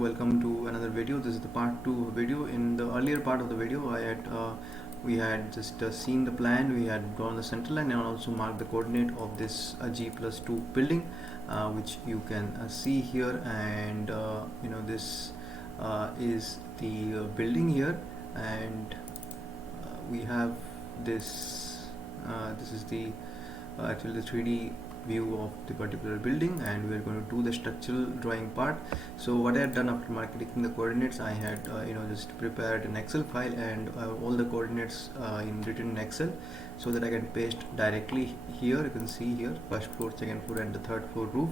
welcome to another video. This is the part 2 video. In the earlier part of the video, we had just seen the plan. We had drawn the center line and also marked the coordinate of this G+2 building, which you can see here. And this is the building here, and we have this. This is the actually the 3D view of the particular building, and we are going to do the structural drawing part. So what I had done after marking the coordinates, I had just prepared an Excel file and all the coordinates written in Excel, so that I can paste directly here. You can see here first floor, second floor and the third floor roof.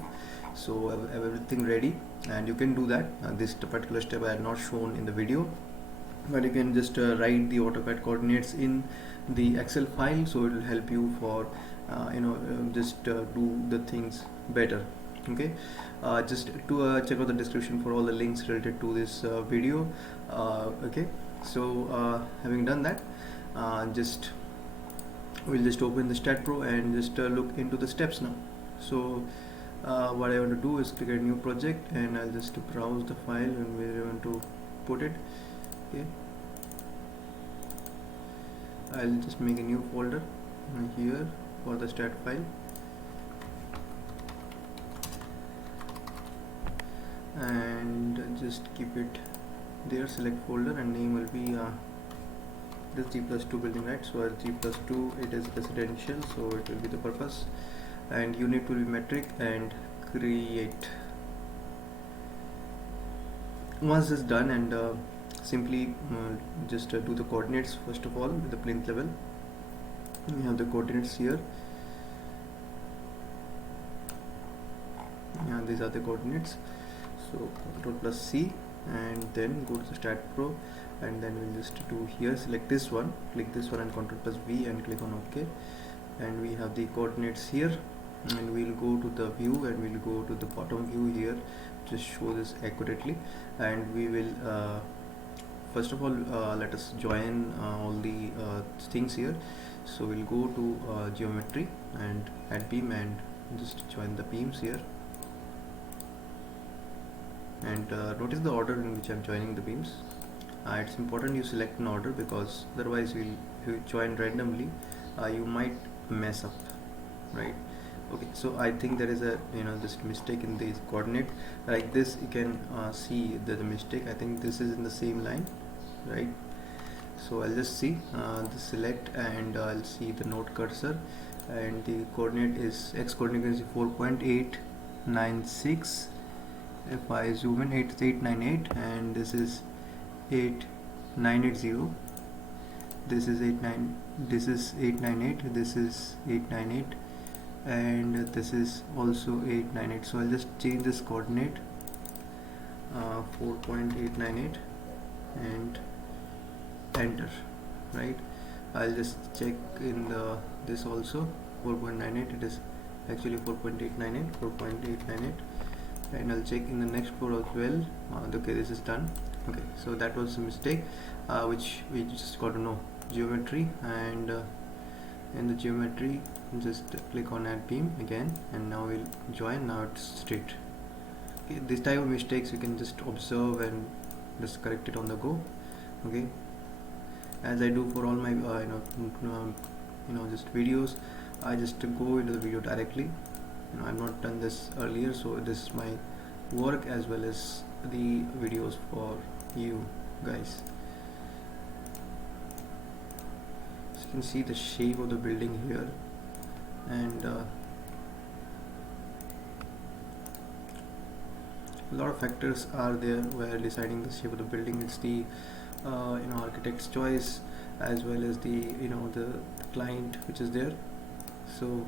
So I have everything ready, and you can do that. This particular step I had not shown in the video, but you can just write the AutoCAD coordinates in the Excel file, so it will help you for do the things better. Okay, just to check out the description for all the links related to this video. Okay, so having done that, we'll just open the STAAD.Pro and just look into the steps now. So what I want to do is click a new project, and I'll just browse the file and where I want to put it. Okay, I'll just make a new folder here for the STAAD file, and just keep it there. Select folder, and name will be this G+2 building, right? So as G+2, it is residential, so it will be the purpose, and unit will be metric, and create. Once this is done, and simply just do the coordinates first of all with the plinth level. We have the coordinates here. Yeah, these are the coordinates. So Ctrl+C, and then go to the STAAD.Pro, and then we'll just do here, select this one, click this one, and Ctrl+V and click on OK. And we have the coordinates here, and we'll go to the view, and we'll go to the bottom view here, just show this accurately. And we will first of all let us join all the things here. So we'll go to geometry and add beam, and just join the beams here. And notice the order in which I'm joining the beams. It's important you select an order, because otherwise if you join randomly, you might mess up, right? Okay, so I think there is a this mistake in the coordinate. Like this, you can see the mistake. I think this is in the same line, right? So I'll just see the select, and I'll see the node cursor, and the coordinate is x coordinate is 4.896. if I zoom in, it's 898, and this is 8980. This is 898, this is 898, and this is also 898. So I'll just change this coordinate 4.898 and enter, right? I'll just check in this also 4.98. it is actually 4.898, and I'll check in the next floor as well. Okay, this is done. Okay, so that was a mistake which we just got to know. Geometry, and in the geometry just click on add beam again, and now we'll join. Now it's straight. Okay, this type of mistakes you can just observe and just correct it on the go. Okay, as I do for all my just videos, I just go into the video directly. I've not done this earlier, so this is my work as well as the videos for you guys. So you can see the shape of the building here, and a lot of factors are there where deciding the shape of the building. It's the architect's choice, as well as the the client which is there. So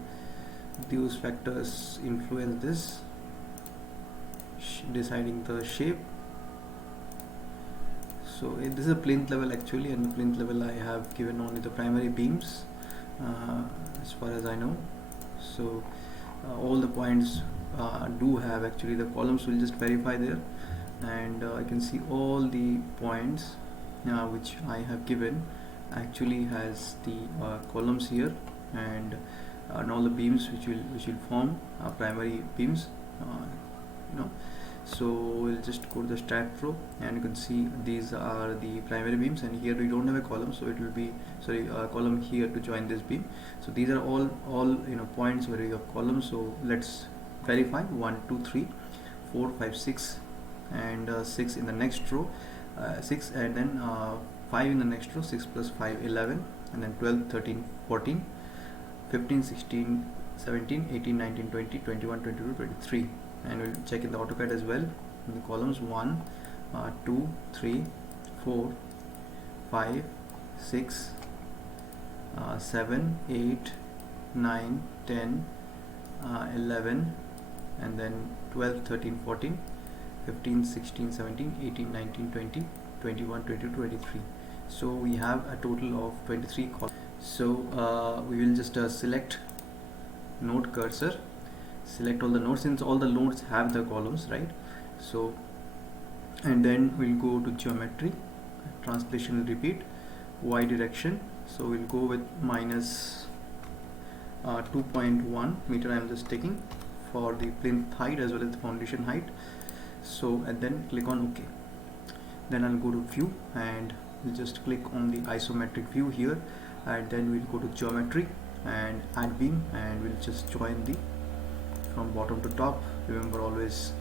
those factors influence this deciding the shape. So this is a plinth level actually, and the plinth level I have given only the primary beams as far as I know. So all the points do have actually the columns. Will just verify there, and I can see all the points which I have given actually has the columns here, and all the beams which will form primary beams. So we'll just go to the STAAD.Pro, and you can see these are the primary beams, and here we don't have a column, so it will be, sorry, a column here to join this beam. So these are all points where you have columns. So let's verify 1 2 3 4 5 6 and 6 in the next row, 6, and then 5 in the next row, 6 plus 5 11, and then 12 13 14 15 16 17 18 19 20 21 22 23. And we'll check in the AutoCAD as well in the columns 1 2 3 4 5 6 7 8 9 10 11, and then 12 13 14 15 16 17 18 19 20 21 22 23. So we have a total of 23 columns. So we will just select node cursor, select all the nodes, since all the nodes have the columns, right? So, and then we'll go to geometry, translation will repeat, y direction. So we'll go with minus 2.1 meter. I am just taking for the plinth height as well as the foundation height. So, and then click on OK. Then I'll go to view, and we'll just click on the isometric view here, and then we'll go to geometry and add beam, and we'll just join the from bottom to top. Remember, always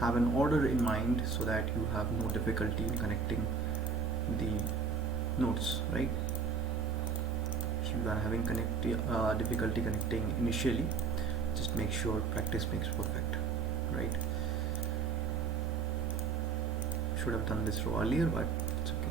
have an order in mind so that you have no difficulty in connecting the nodes, right? If you are having difficulty connecting initially, just make sure practice makes perfect, right? Should have done this row earlier, but it's okay.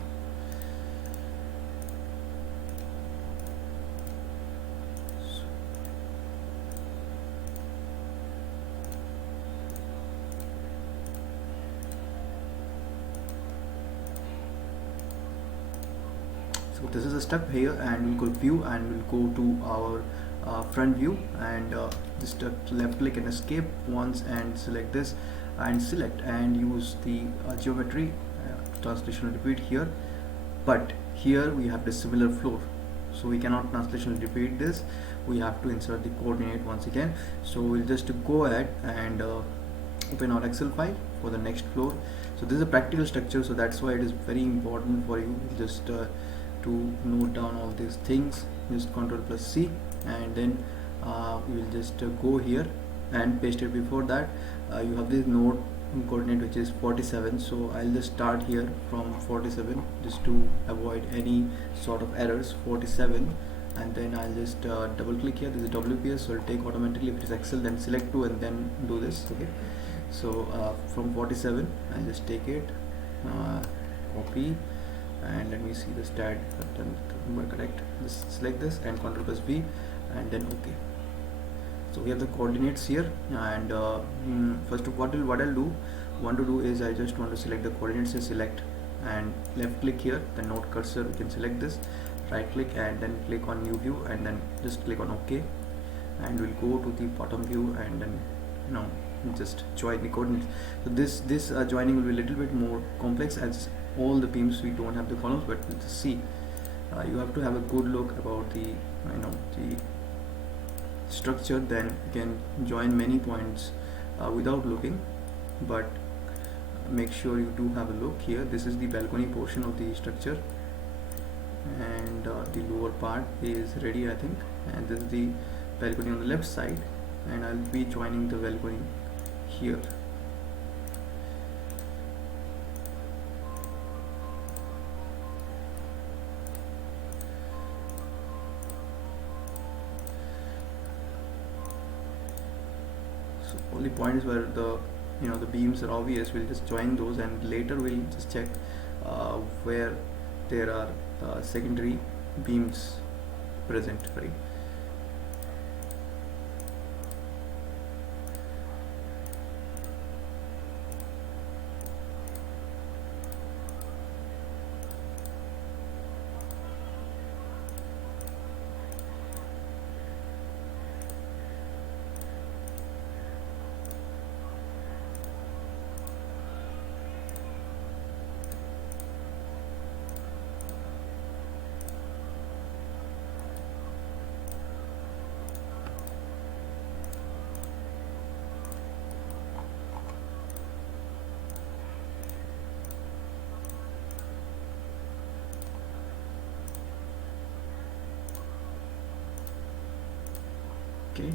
So this is a step here, and we'll go view, and we'll go to our front view, and just left click and escape once, and select this, and select and use the geometry, translation repeat here. But here we have the similar floor, so we cannot translation repeat this. We have to insert the coordinate once again. So we'll just go ahead and open our Excel file for the next floor. So this is a practical structure, so that's why it is very important for you just to note down all these things. Just Ctrl+C, and then we will just go here and paste it. Before that, you have this node coordinate which is 47, so I'll just start here from 47 just to avoid any sort of errors. 47, and then I'll just double click here. This is WPS, so it'll take automatically. If it is Excel, then select 2 and then do this. Okay, so from 47 I'll just take it, copy, and let me see the STAAD. I've done the correct. Just select this and Ctrl+V, and then OK. So we have the coordinates here, and first of what I'll want to do is I just want to select the coordinates. And select and left click here, the node cursor, we can select this, right click, and then click on new view, and then just click on OK, and we'll go to the bottom view, and then just join the coordinates. So this joining will be a little bit more complex, as all the beams we don't have the columns, but we'll just see. You have to have a good look about the the structure, then you can join many points without looking, but make sure you do have a look here. This is the balcony portion of the structure, and the lower part is ready, I think, and this is the balcony on the left side, and I'll be joining the balcony here. Only points where the the beams are obvious, we'll just join those, and later we'll just check where there are secondary beams present, right? Okay.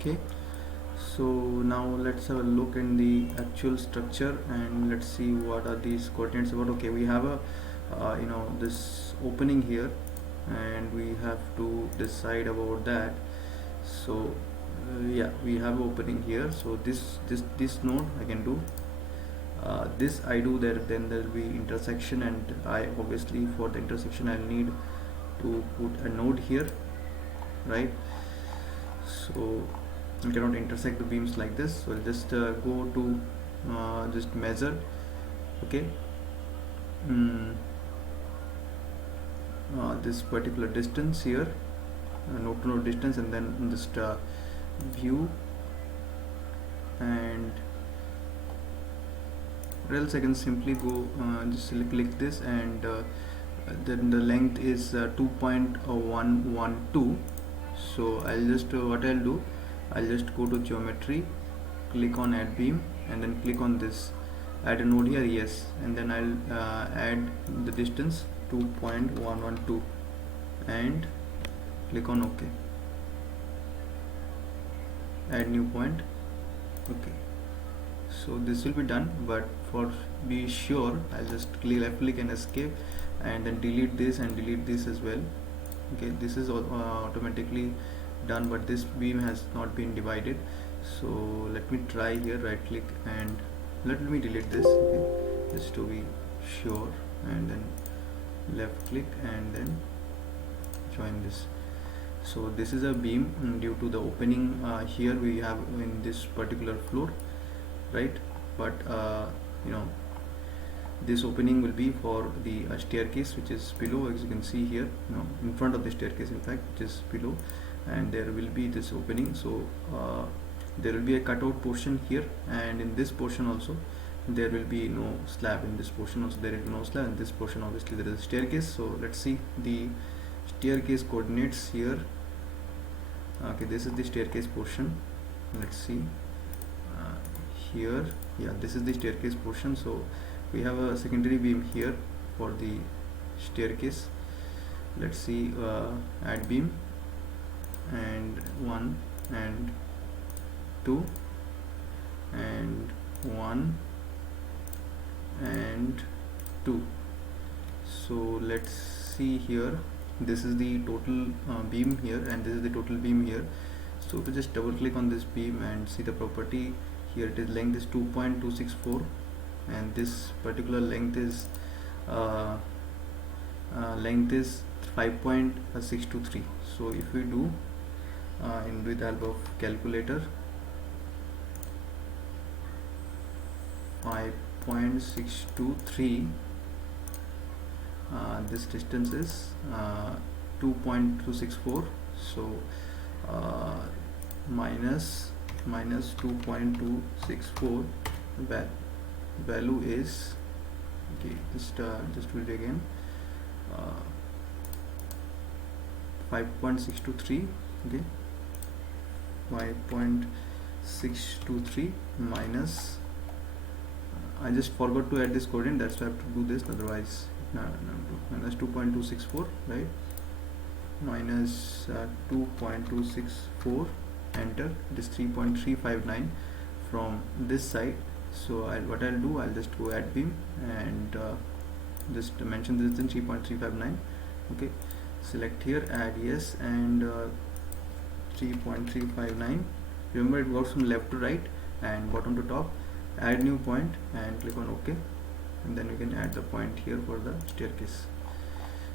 Okay, so now let's have a look in the actual structure and let's see what are these coordinates about. Okay, we have a this opening here and we have to decide about that. So yeah, we have opening here, so this node I can do, this I do there, then there will be intersection, and I obviously for the intersection I'll need to put a node here, right? So I cannot intersect the beams like this, so I'll just go to just measure. Okay, this particular distance here, node to node distance, and then just view, and or else I can simply go just click this, and then the length is 2.112. so I'll just what I'll do, I'll just go to geometry, click on add beam, and then click on this add a node here, yes, and then I'll add the distance 2.112 and click on OK, add new point. Okay, so this will be done, but for be sure I'll just left click and escape, and then delete this and delete this as well. Okay, this is automatically done, but this beam has not been divided, so let me try here, right click and let me delete this, okay, just to be sure, and then left click and then join this. So this is a beam due to the opening here we have in this particular floor, right? But this opening will be for the staircase which is below, as you can see here, in front of the staircase, in fact, which is below, and there will be this opening. So there will be a cutout portion here, and in this portion also there will be no slab. In this portion also there will be no slab. In this portion obviously there is a staircase. So let's see the staircase coordinates here. Okay, this is the staircase portion. Let's see here. Yeah, this is the staircase portion. So we have a secondary beam here for the staircase. Let's see, add beam, and 1 and 2 and 1 and 2. So let's see here, this is the total beam here, and this is the total beam here. So to just double click on this beam and see the property here, it is length is 2.264, and this particular length is 5.623. so if we do with the help of calculator, 5.623, this distance is 2.264, so minus 2.264, value is, okay, just do it again, 5.623, okay, 5.623 minus, I just forgot to add this coordinate, that's why I have to do this, otherwise minus 2.264, right, minus 2.264, enter, it is 3.359 from this side. So what I'll do, I'll just go add beam and just mention this in 3.359. okay, select here, add yes, and 3.359. remember it works from left to right and bottom to top. Add new point and click on OK, and then we can add the point here for the staircase,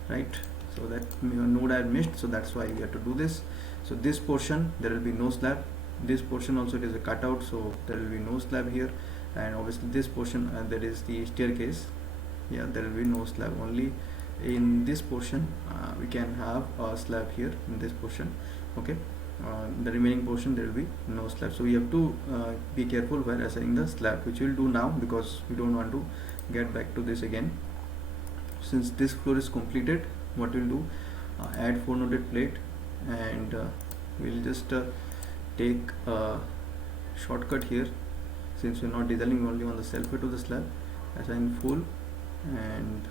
right? So that node I had missed, so that's why we have to do this. So this portion there will be no slab, this portion also it is a cutout, so there will be no slab here, and obviously this portion that is the staircase, yeah, there will be no slab. Only in this portion we can have a slab here in this portion, okay. The remaining portion there will be no slab, so we have to be careful while assigning the slab, which we'll do now because we don't want to get back to this again. Since this floor is completed, what we'll do, add 4 noded plate, and we'll just take a shortcut here, since we're not designing, only on the self weight of the slab, assign full, and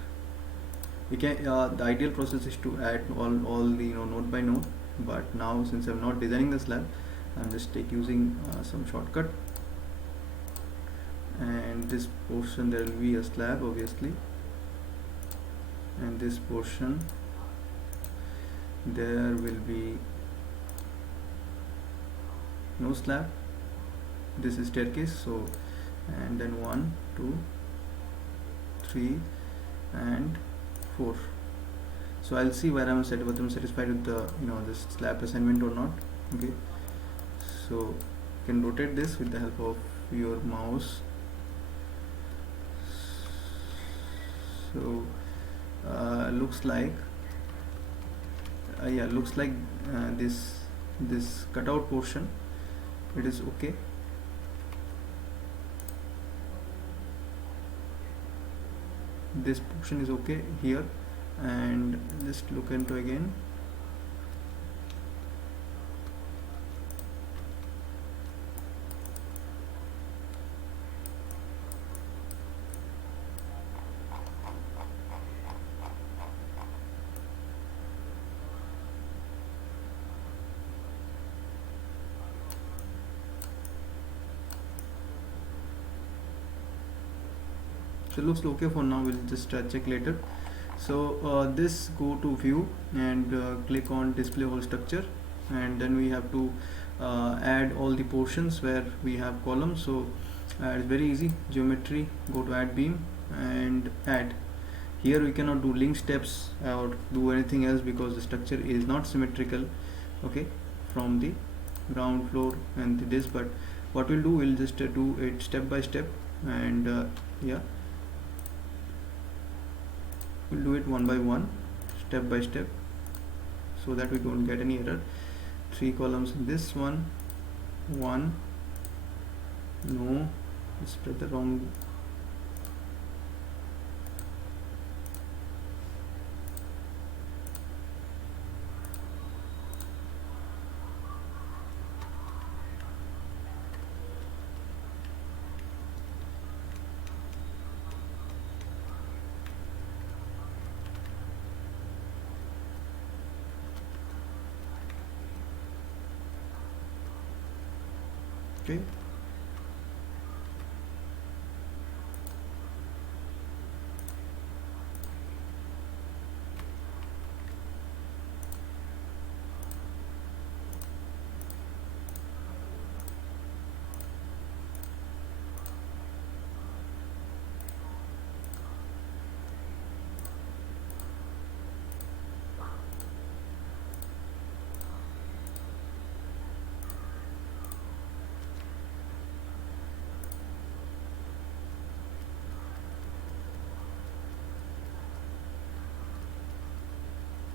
we can the ideal process is to add all the node by node, but now since I'm not designing the slab, I'm just using some shortcut, and this portion there will be a slab obviously, and this portion there will be no slab. This is staircase, so, and then 1 2 3 and 4. So I'll see whether I'm satisfied with the this slab assignment or not, okay. So you can rotate this with the help of your mouse. So looks like this cutout portion, it is okay. This portion is okay here, and just look into again. So it looks okay for now, we'll just check later. So this, go to view and click on display whole structure, and then we have to add all the portions where we have columns. So it's very easy, geometry, go to add beam and add. Here we cannot do link steps or do anything else because the structure is not symmetrical, okay, from the ground floor and this. But what we'll do, we'll just do it step by step, and yeah, we'll do it one by one, step by step, so that we don't get any error. 3 columns in this one, no, it's press the wrong. Okay.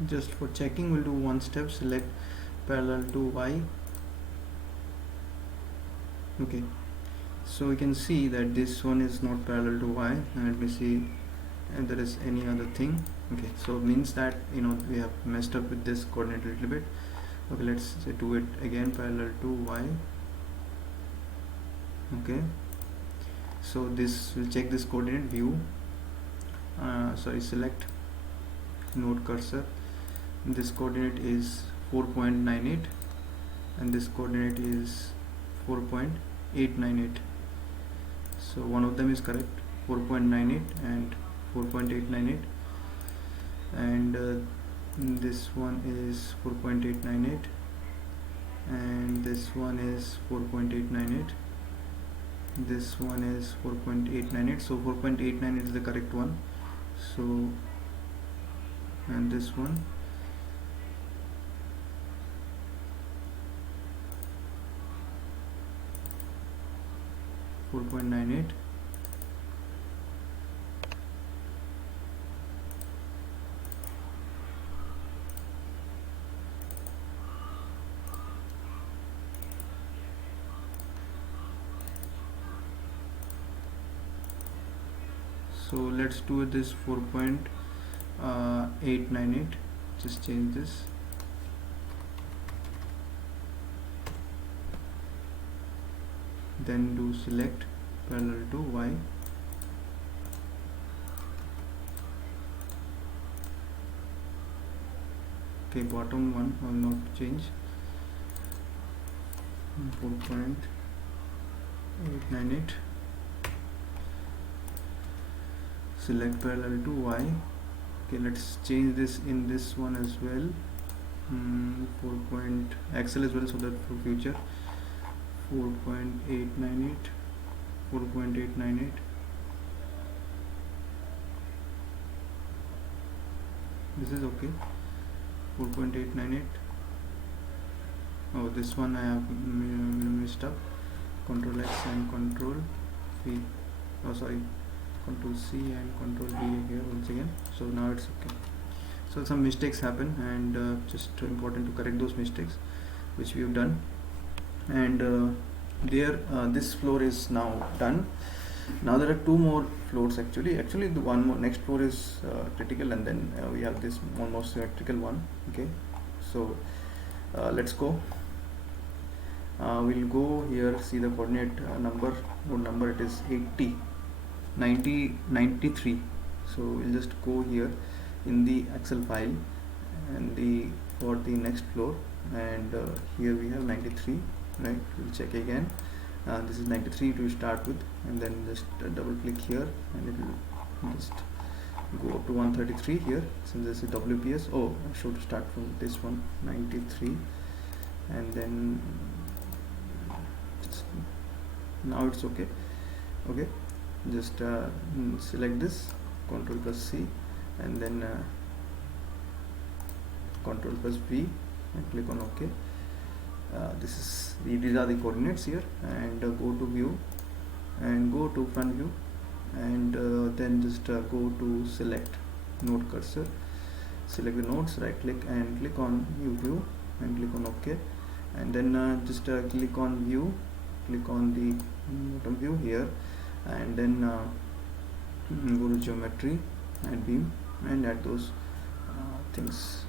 Just for checking, we'll do one step, select parallel to Y. Okay, so we can see that this one is not parallel to Y, and let me see if there is any other thing. Okay, so it means that we have messed up with this coordinate a little bit. Okay, let's do it again, parallel to Y. Okay, so this will check this coordinate, view, select node cursor. This coordinate is 4.98 and this coordinate is 4.898. so one of them is correct, 4.98 and 4.898, and this one is 4.898 and this one is 4.898. this one is 4.898, so 4.898 is the correct one. So, and this one 4.98. So let's do this 4.898. Just change this. Then do select parallel to Y. Okay, bottom one I will not change. 4.898. Select parallel to Y. Okay, let's change this in this one as well. 4. Axle as well, so that for future 4.898. 4.898. This is okay. 4.898. Oh, this one I have messed up. Control X and Control V. Oh, sorry. Control C and Control V here once again. So now it's okay. So some mistakes happen, and just important to correct those mistakes, which we have done. And this floor is now done. Now there are two more floors actually. The one more next floor is critical, and then we have this almost symmetrical one. Okay, so let's go. We'll go here, see the coordinate node number. It is 80, 90, 93. So we'll just go here in the Excel file and for the next floor, and here we have 93. Right, we'll check again. This is 93 to start with, and then just double click here, and it will just go up to 133 here, since this is WPS. Oh, I should start from this one, 93, and then just now it's okay. Okay, just select this, Control plus C, and then Control plus V, and click on OK. These are the coordinates here, and go to view and go to front view, and then just go to select node cursor, select the nodes, right click and click on view and click on OK, and then just click on view, click on the bottom view here, and then go to geometry and beam and add those things.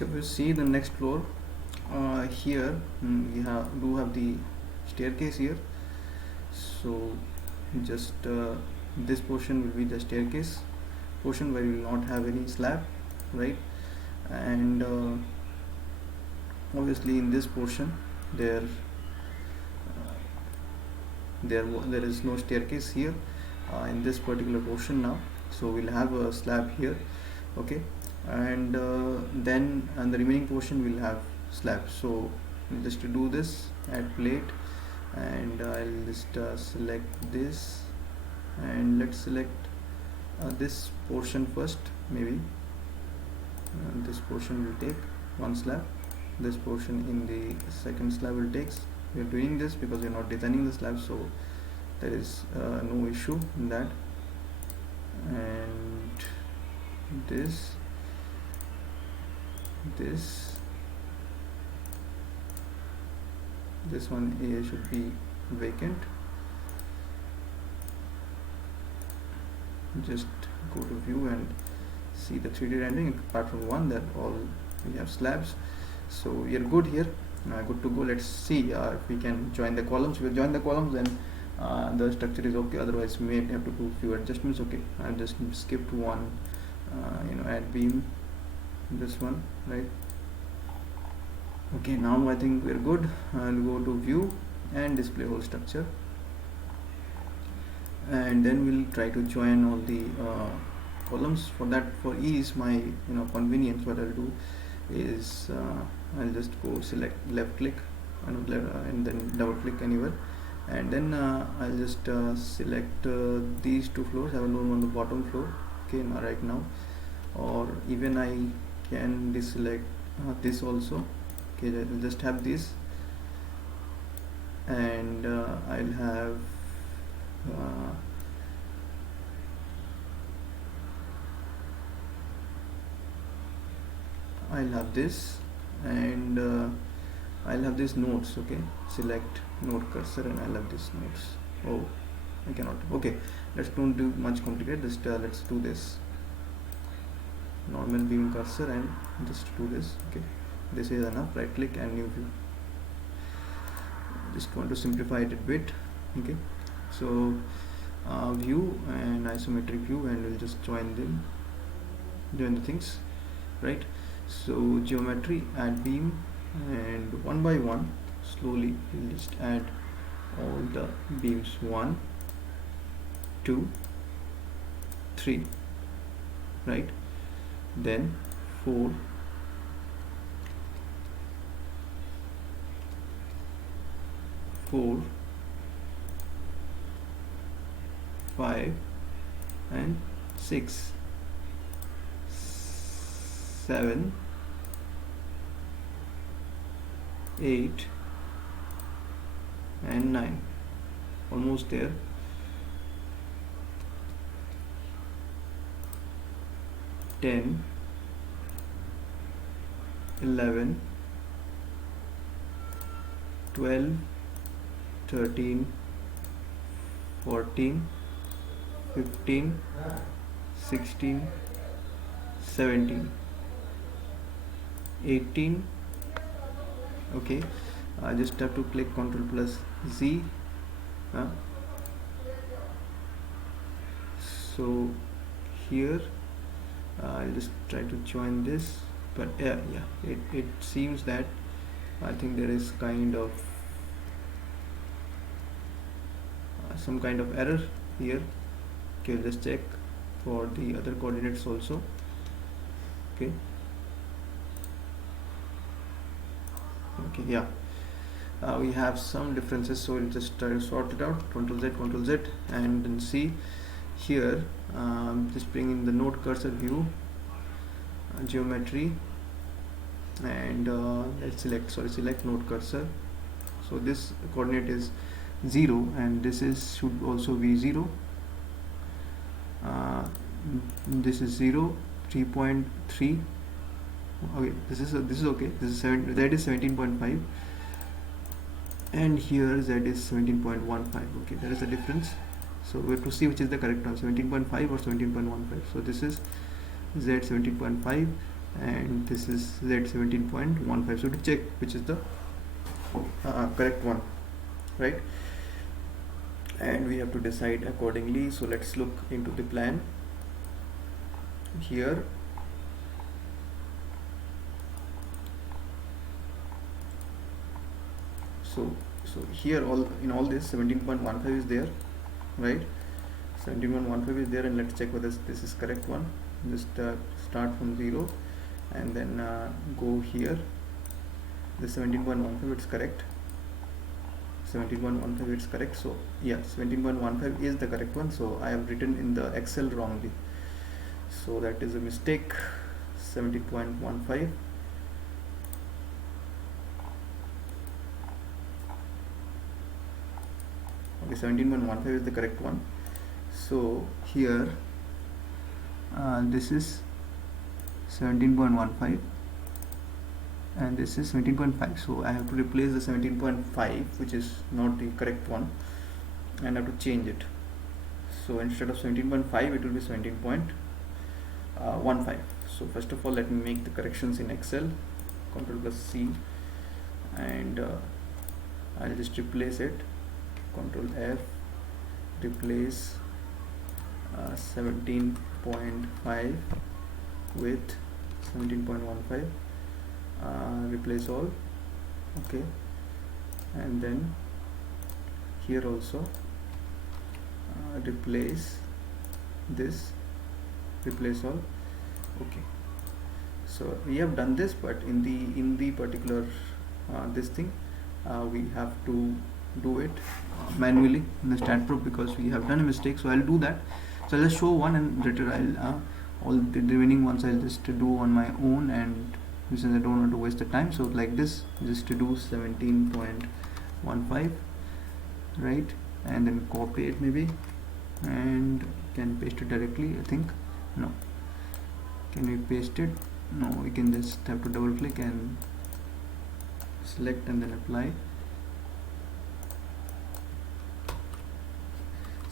So if you see the next floor, here we do have the staircase here. So just this portion will be the staircase portion where you will not have any slab, right? And obviously in this portion there there is no staircase here in this particular portion now. So we'll have a slab here, okay, and then the remaining portion will have slab. So just to do this, add plate, and I'll just select this, and let's select this portion first. Maybe this portion will take one slab, this portion in the second slab will take. We are doing this because we are not designing the slab, so there is no issue in that. And this one here should be vacant. Just go to view and see the 3D rendering. Apart from one, that all we have slabs, so we are good here. Good to go. Let's see if we can join the columns. If we join the columns, then the structure is okay. Otherwise we may have to do few adjustments. Okay, I've just skipped one, add beam, this one, right? Okay, now I think we're good. I'll go to view and display whole structure, and then we'll try to join all the columns. For that, for ease, my convenience, what I'll do is I'll just go select left click and then double click anywhere, and then I'll just select these two floors. I will go on the bottom floor, okay, right now, or even I can deselect this also. Okay, I'll just have this, and I'll have this, and I'll have this nodes. Okay, select node cursor, and I'll have this nodes. Oh, I cannot. Okay, let's don't do much complicated. Just let's do this normal beam cursor and just do this. Okay, this is enough. Right click and new view. Just want to simplify it a bit. Okay, so view and isometric view, and we'll just join the things, right? So geometry, add beam, and one by one slowly we'll just add all the beams. 1 2 3, right? Then 4 5 and 6 7 8 and 9. Almost there. 10 11 12 13 14 15 16 17 18. Okay, I just have to click Ctrl plus Z. So here I'll just try to join this, but it seems that I think there is kind of some kind of error here. Okay, we'll just check for the other coordinates also. Okay, yeah, we have some differences, so we'll just try to sort it out. Ctrl Z, and then see here, just bring in the node cursor view, geometry, and let's select node cursor. So this coordinate is 0, and this should also be 0. This is 0, 3.3. Okay, this is okay. This is Z is 17.5, and here Z is 17.15. Okay, there is a difference. So we have to see which is the correct one, 17.5 or 17.15. So this is Z 17.5, and this is Z 17.15. So to check which is the correct one, right? And we have to decide accordingly. So let's look into the plan here. So here all this 17.15 is there, right? 17.15 is there, and let's check whether this is correct one. Just start from 0 and then go here. The 17.15 it's correct. 17.15 it's correct. So yeah, 17.15 is the correct one. So I have written in the Excel wrongly, so that is a mistake. 17.15. Okay, 17.15 is the correct one. So here this is 17.15 and this is 17.5. So I have to replace the 17.5, which is not the correct one, and I have to change it. So instead of 17.5 it will be 17.15. So first of all, let me make the corrections in Excel. Ctrl+C, and I'll just replace it. Ctrl+F, replace 17.5 with 17.15, replace all. Okay, and then here also replace this, replace all. Okay, so we have done this, but in the particular this thing we have to do it manually in the STAAD.Pro because we have done a mistake. So I'll do that. So I'll just show one, and later I'll all the remaining ones I'll just do on my own, and since I don't want to waste the time, so like this, just to do 17.15, right? And then copy it maybe, and can paste it directly. I think no. Can we paste it? No, we can just have to double click and select and then apply.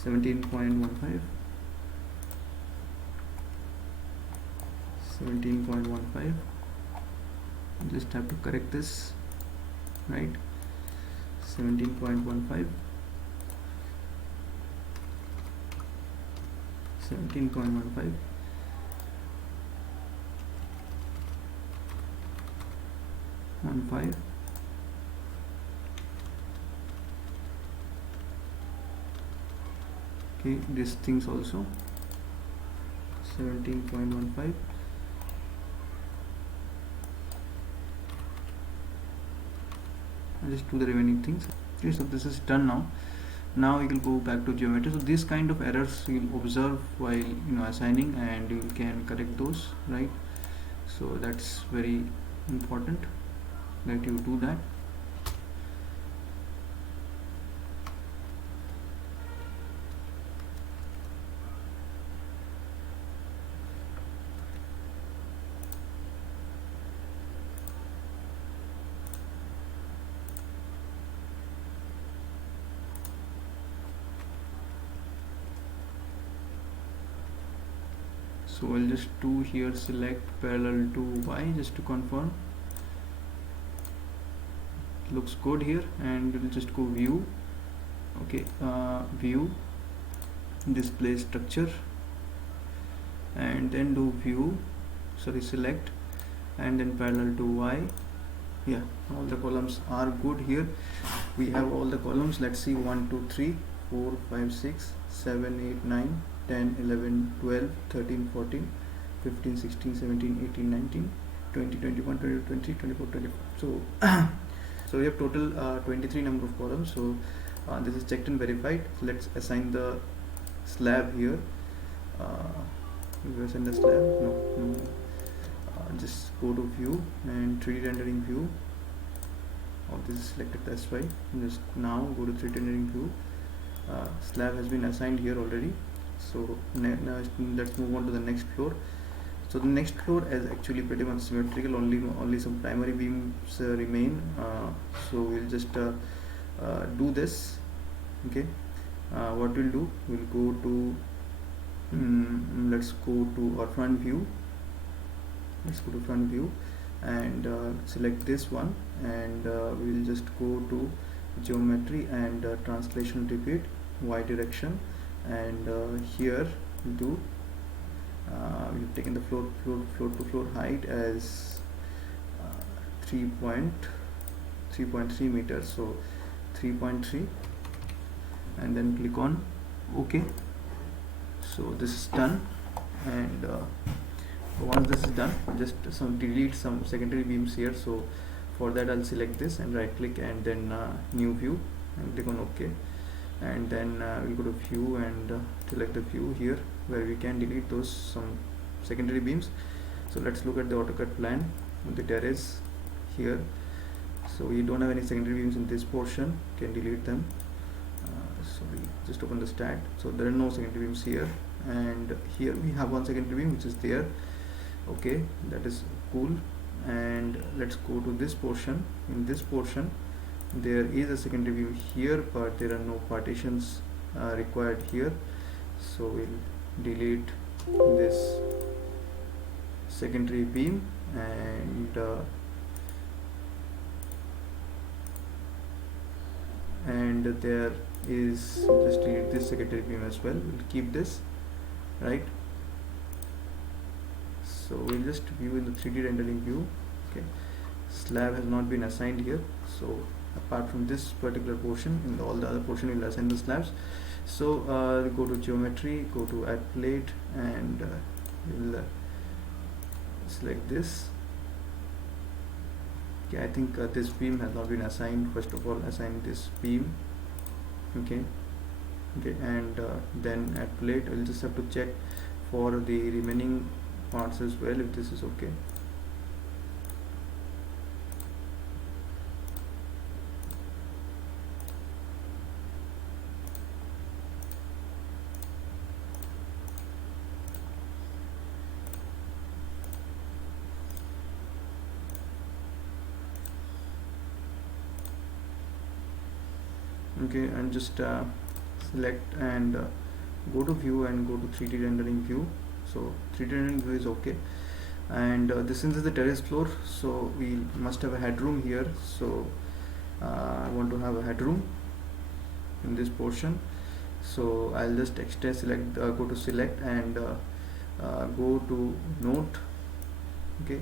17.15, 17.15. Just have to correct this, right? 17.15, 17.15, okay, these things also 17.15. I'll just do the remaining things. Okay, so this is done now. Now we will go back to geometry. So this kind of errors you will observe while assigning, and you can correct those, right? So that's very important that you do that. So I'll just do here, select parallel to Y just to confirm. Looks good here, and we'll just go view. Okay, view, display structure, and then do view, select, and then parallel to Y. Yeah, all the columns are good here. We have all the columns. Let's see, 1 2 3 4 5 6 7 8 9 10 11 12 13 14 15 16 17 18 19 20 21 22 23 24 25. So so we have total 23 number of columns. So this is checked and verified. So let's assign the slab here. We assign the slab. No. Just go to view and 3D rendering view. This is selected, that's why. Just now go to 3D rendering view. Slab has been assigned here already. So let's move on to the next floor. So the next floor is actually pretty much symmetrical. Only some primary beams remain. So we'll just do this. Okay. What we'll do? We'll go to let's go to our front view. let's go to front view and select this one, and we'll just go to geometry and translation repeat y direction, and here do we've taken the floor to floor height as 3.3 meters, so 3.3, and then click on OK. So this is done, and once this is done, just delete some secondary beams here. So for that I'll select this and right click and then new view and click on OK, and then we'll go to view and select the view here where we can delete those some secondary beams. So let's look at the AutoCAD plan of the terrace here. So we don't have any secondary beams in this portion, can delete them. So we just open the STAAD, so there are no secondary beams here, and here we have one secondary beam which is there. Okay, that is cool. And let's go to this portion. In this portion there is a secondary beam here, but there are no partitions required here, so we'll delete this secondary beam, and there is, just delete this secondary beam as well. We'll keep this, right? So we'll just view in the 3D rendering view. Okay, slab has not been assigned here, so apart from this particular portion, in all the other portion we'll assign the slabs. So go to geometry, go to add plate, and we'll select this. Okay, I think this beam has not been assigned. First of all, assign this beam. Okay, and then add plate. We'll just have to check for the remaining parts as well if this is okay. Okay, and just select and go to view and go to 3D rendering view. So 3D rendering view is okay, and this is the terrace floor, so we must have a headroom here. So I want to have a headroom in this portion, so I'll just extend select, go to select and go to note. Okay,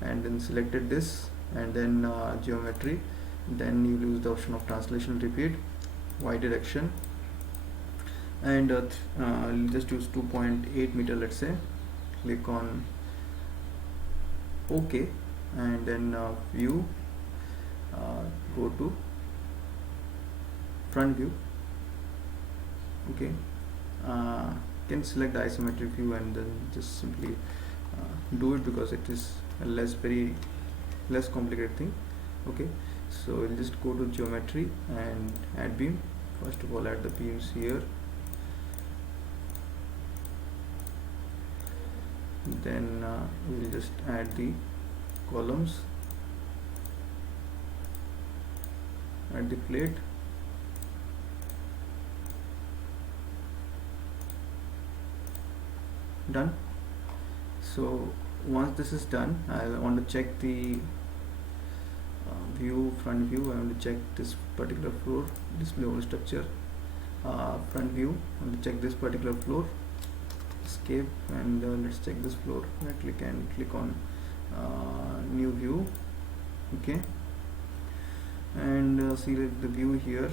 and then selected this, and then geometry, then you use the option of translation repeat y direction, and I'll just use 2.8 meter, let's say. Click on OK, and then view, go to front view. Okay, can select the isometric view and then just simply do it, because it is a very less complicated thing. Okay, so we'll just go to geometry and add beam. First of all, add the beams here, then we'll just add the columns, add the plate, done. So once this is done, I want to check the view, front view. I want to check this particular floor, display whole structure, front view. I want to check this particular floor, escape, and let's check this floor. Right click and click on new view. Okay, and see the view here,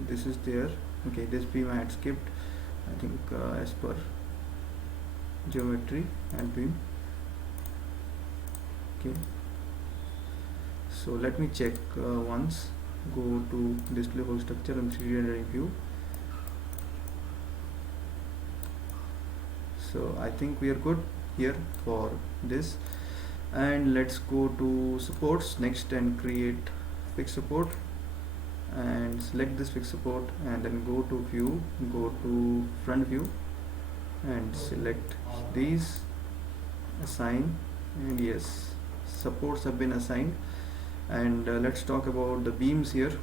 this is there. Okay, this beam I had skipped, I think, as per geometry and beam. Okay, so let me check once. Go to display whole structure and 3D rendering view. So I think we are good here for this, and let's go to supports next and create fixed support, and select this fixed support, and then go to view, go to front view, and select these, assign, and yes, supports have been assigned. And let's talk about the beams here.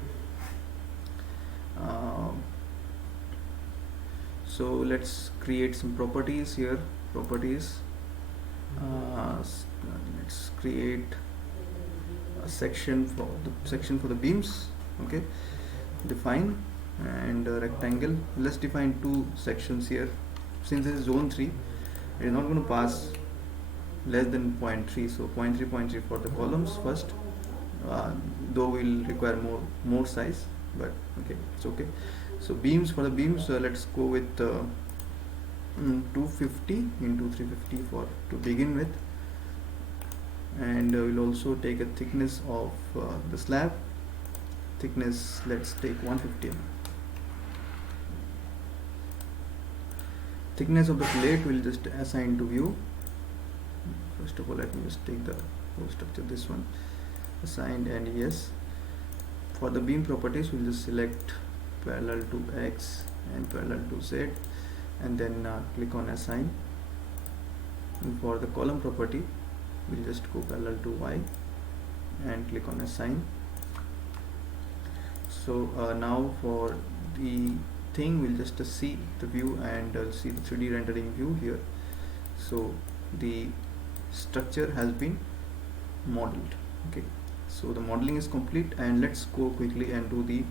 So let's create some properties here. Properties, Let's create a section for the beams. Okay, define and rectangle. Let's define two sections here. Since this is zone 3, it is not going to pass less than 0.3, so 0.3 for the columns first, though we'll require more size, but okay, it's okay. So beams, for the beams, let's go with 250 into 350 for to begin with, and we'll also take a thickness of the slab. Thickness, let's take 150 mm. Thickness of the plate will just assign to view. First of all, let me just take the whole structure, this one, assigned, and yes. For the beam properties, we'll just select parallel to X and parallel to Z, and then click on assign. And for the column property, we'll just go parallel to Y and click on assign. So now for the thing, we'll just see the view and see the 3D rendering view here. So the structure has been modeled. Okay, so the modeling is complete, and let's go quickly and do the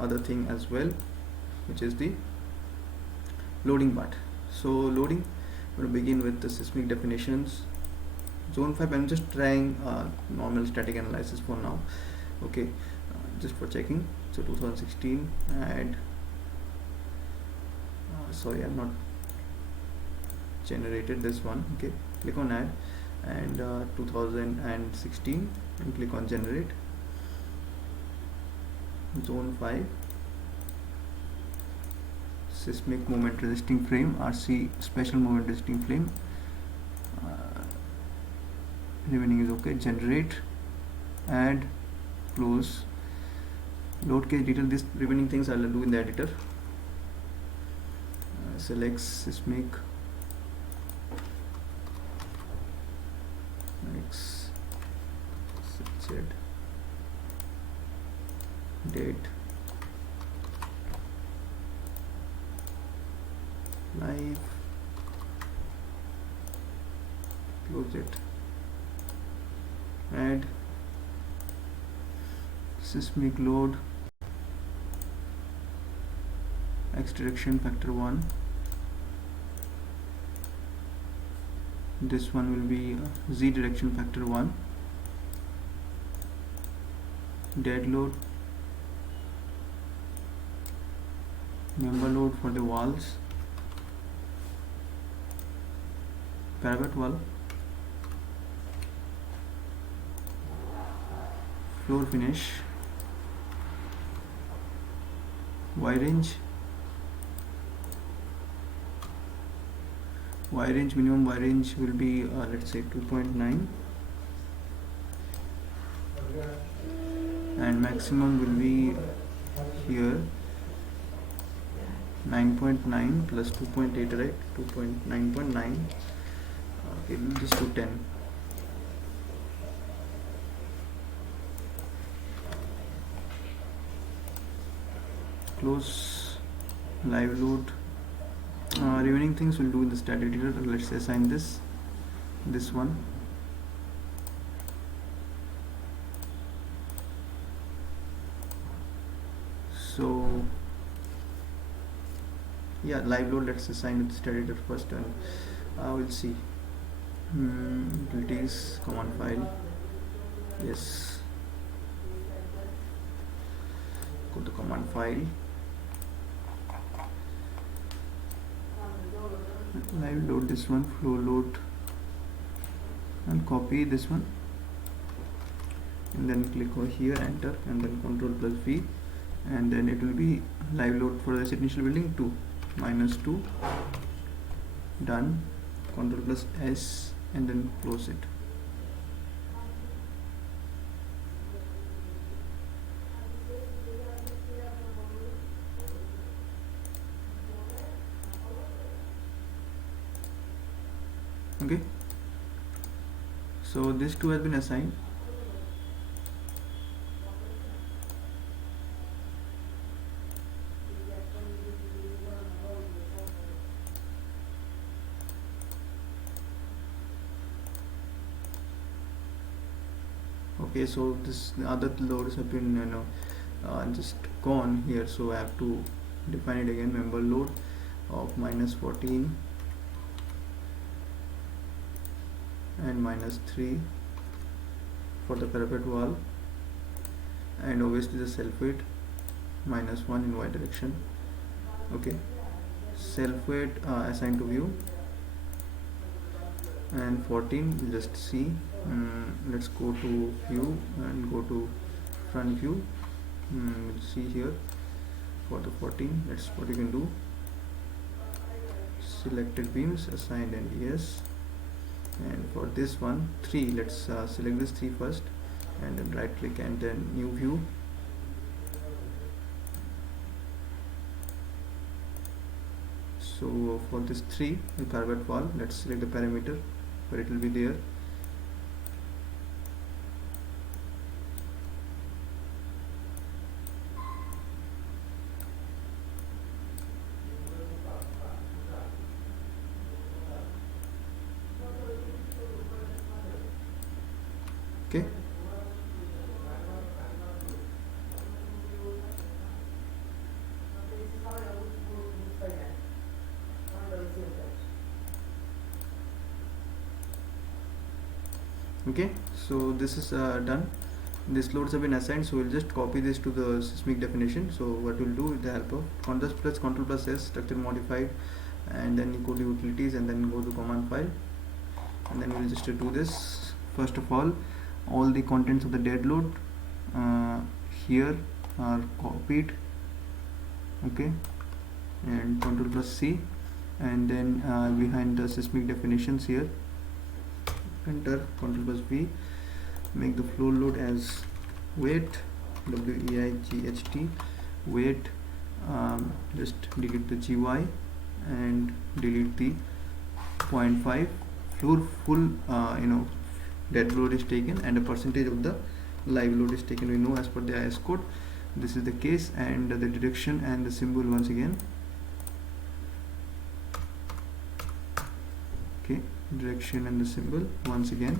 other thing as well, which is the loading part. So loading, I'm going to begin with the seismic definitions. Zone 5, I'm just trying normal static analysis for now. Okay, just for checking. So 2016, add sorry, I've not generated this one. Okay, click on add, and 2016, and click on generate. Zone 5, seismic moment resisting frame, RC special moment resisting frame. Remaining is okay. Generate, add, close. Load case detail, this remaining things I'll do in the editor. Select seismic, X, Z, date, live, close it, add, seismic load, X direction factor 1. This one will be Z direction factor 1. Dead load, member load for the walls, parapet wall, floor finish, Y range, minimum Y range will be let's say 2.9, and maximum will be here 9.9 plus 2.8, right? 2.9.9. Okay, we'll just do 10. Close, live load. Remaining things we'll do in the STAAD editor. Let's assign this one. So yeah, live load, let's assign it to STAAD editor first, and we'll see. Utilities, command file, yes, go to command file, live load this one, flow load, and copy this one, and then click over here, enter, and then Ctrl plus V, and then it will be live load for the residential building 2 -2, done, Ctrl plus S, and then close it. Okay, so this 2 has been assigned. Okay, so this the other loads have been just gone here, so I have to define it again. Member load of -14 and -3 for the parapet wall, and obviously the self weight -1 in y direction. Okay, self weight assigned to view, and 14 we'll just see. Let's go to view and go to front view. We'll see here for the 14. That's what you can do. Selected beams assigned and yes, and for this one 3, let's select this 3 first, and then right click and then new view. So for this 3 the parapet wall, let's select the parameter where it will be there. Okay, okay, so this is done. These loads have been assigned, so we'll just copy this to the seismic definition. So what we'll do with the help of Ctrl+S, structure modified, and then you go to utilities and then go to command file, and then we'll just do this. First of all the contents of the dead load here are copied. Okay, and Ctrl+C, and then behind the seismic definitions here, enter Ctrl+V, make the floor load as weight, weight, weight, just delete the GY and delete the 0.5. Floor full dead load is taken, and a percentage of the live load is taken. We know as per the IS code this is the case, and the direction and the symbol once again. Okay, direction and the symbol once again,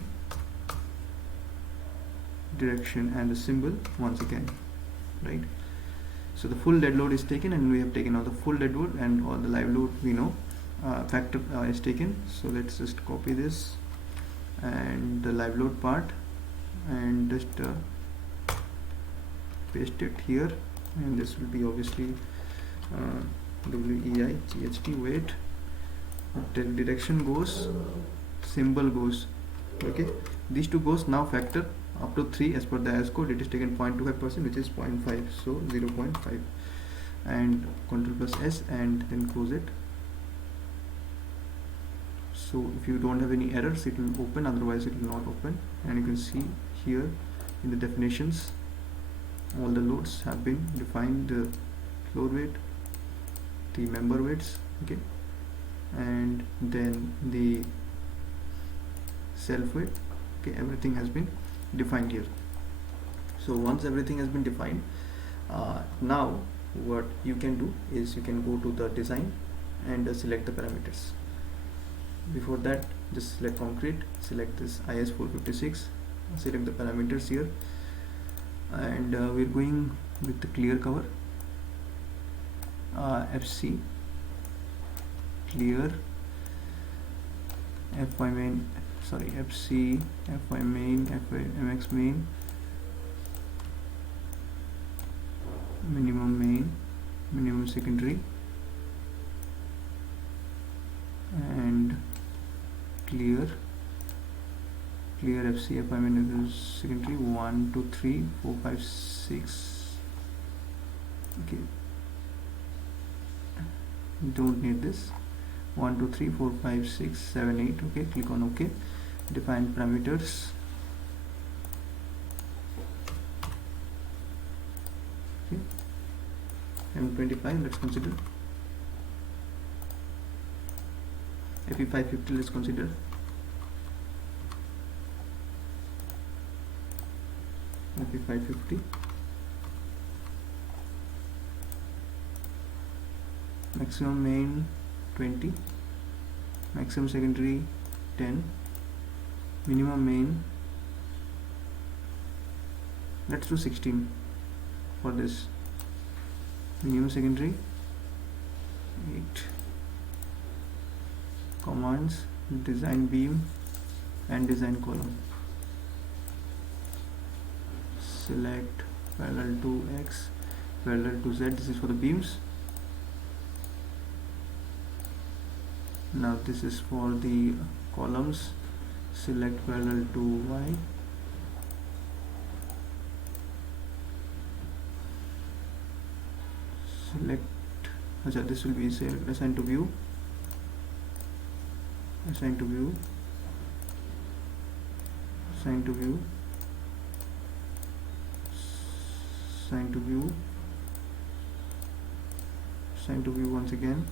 direction and the symbol once again, right? So the full dead load is taken, and we have taken out the full dead load, and all the live load we know factor is taken. So let's just copy this and the live load part and just paste it here, and this will be obviously weight, the direction goes, symbol goes. Okay, these two goes. Now factor up to 3 as per the IS code, it is taken 0.25%, which is 0.5, so 0.5, and Ctrl+S and then close it. So if you don't have any errors, it will open, otherwise it will not open. And you can see here in the definitions all the loads have been defined, the floor weight, the member weights, okay, and then the self weight. Okay, everything has been defined here. So once everything has been defined, now what you can do is you can go to the design and select the parameters. Before that, just select concrete, select this IS456, select the parameters here, and we're going with the clear cover, FC clear, FY main, sorry, FC, FY main, FY MX main, minimum main, minimum secondary, and clear FC, FI main, secondary, 1 2 3 4 5 6. Okay, don't need this. 1 2 3 4 5 6 7 8. Okay, click on OK. Define parameters. Okay, M25, let's consider. FE550, let's consider. FE550. Maximum main 20, maximum secondary 10, minimum main let's do 16 for this. Minimum secondary 8. Commands, design beam and design column. Select parallel to X, parallel to Z. This is for the beams. Now this is for the columns. Select parallel to Y. Select, this will be assigned to view. Assign to view. Assign to view. Assign to view. Assign to view once again.